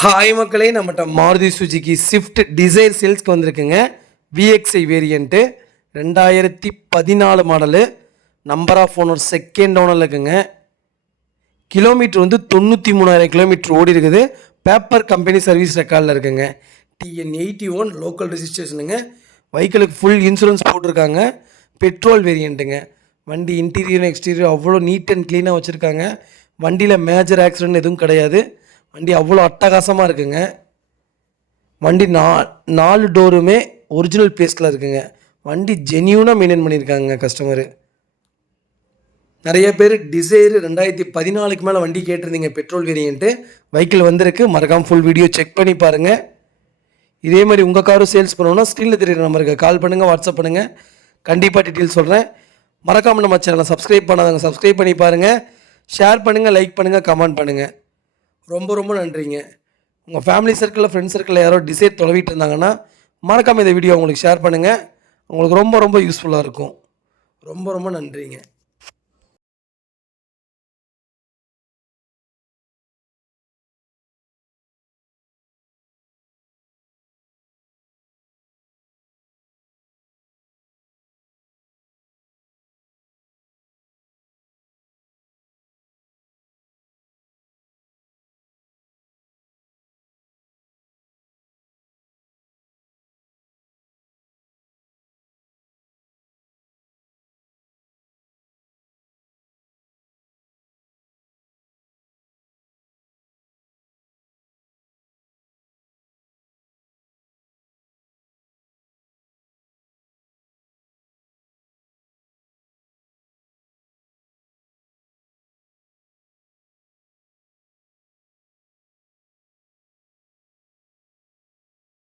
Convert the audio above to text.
Hi மக்களே, நம்மகிட்ட Maruti Suzuki Swift Dzire சேல்ஸ்க்கு வந்திருக்குங்க. VXI variant 2014 model. Number of owner second ஓனரில் இருக்குங்க. கிலோமீட்டர் வந்து 93,000 கிலோமீட்டர் ஓடி இருக்குது. பேப்பர் கம்பெனி சர்வீஸ் ரெக்கார்டில் இருக்குங்க. TN 81 லோக்கல் ரெஜிஸ்ட்ரேஷனுங்க. வெஹிக்கிளுக்கு ஃபுல் இன்சூரன்ஸ் போட்டிருக்காங்க. பெட்ரோல் வேரியண்ட்டுங்க. வண்டி இன்டீரியர் எக்ஸ்டீரியர் அவ்வளோ நீட் அண்ட் க்ளீனாக வச்சுருக்காங்க. வண்டியில் மேஜர் ஆக்சிடென்ட் எதுவும் கிடையாது. வண்டி அவ்வளோ அட்டகாசமாக இருக்குங்க. வண்டி 4 டோருமே ஒரிஜினல் பேஸ்டில் இருக்குங்க. வண்டி ஜென்யூனாக மெயின்டைன் பண்ணியிருக்காங்க கஸ்டமரு. நிறைய பேர் டிசைர் 2014க்கு மேலே வண்டி கேட்டிருந்தீங்க. பெட்ரோல் வேரியண்ட்டு வெஹிக்கிள் வந்திருக்கு. மறக்காமல் ஃபுல் வீடியோ செக் பண்ணி பாருங்கள். இதே மாதிரி உங்கள் காரும் சேல்ஸ் பண்ணணும்னா ஸ்க்ரீனில் தெரியுற நம்பருக்கு கால் பண்ணுங்கள், வாட்ஸ்அப் பண்ணுங்கள். கண்டிப்பாக டீட்டெயில் சொல்கிறேன். மறக்காமல் நம்ம சேனலை சப்ஸ்கிரைப் பண்ணாதவங்க சப்ஸ்கிரைப் பண்ணி பாருங்கள். ஷேர் பண்ணுங்கள், லைக் பண்ணுங்கள், கமெண்ட் பண்ணுங்கள். ரொம்ப ரொம்ப நன்றிங்க. உங்கள் ஃபேமிலி சர்க்கிளில், ஃப்ரெண்ட்ஸ் சர்க்கிளில் யாரோ டிசைர் தொலைவிட்டு இருந்தாங்கன்னா மறக்காமல் இந்த வீடியோ உங்களுக்கு ஷேர் பண்ணுங்கள். உங்களுக்கு ரொம்ப ரொம்ப யூஸ்ஃபுல்லாக இருக்கும். ரொம்ப ரொம்ப நன்றிங்க.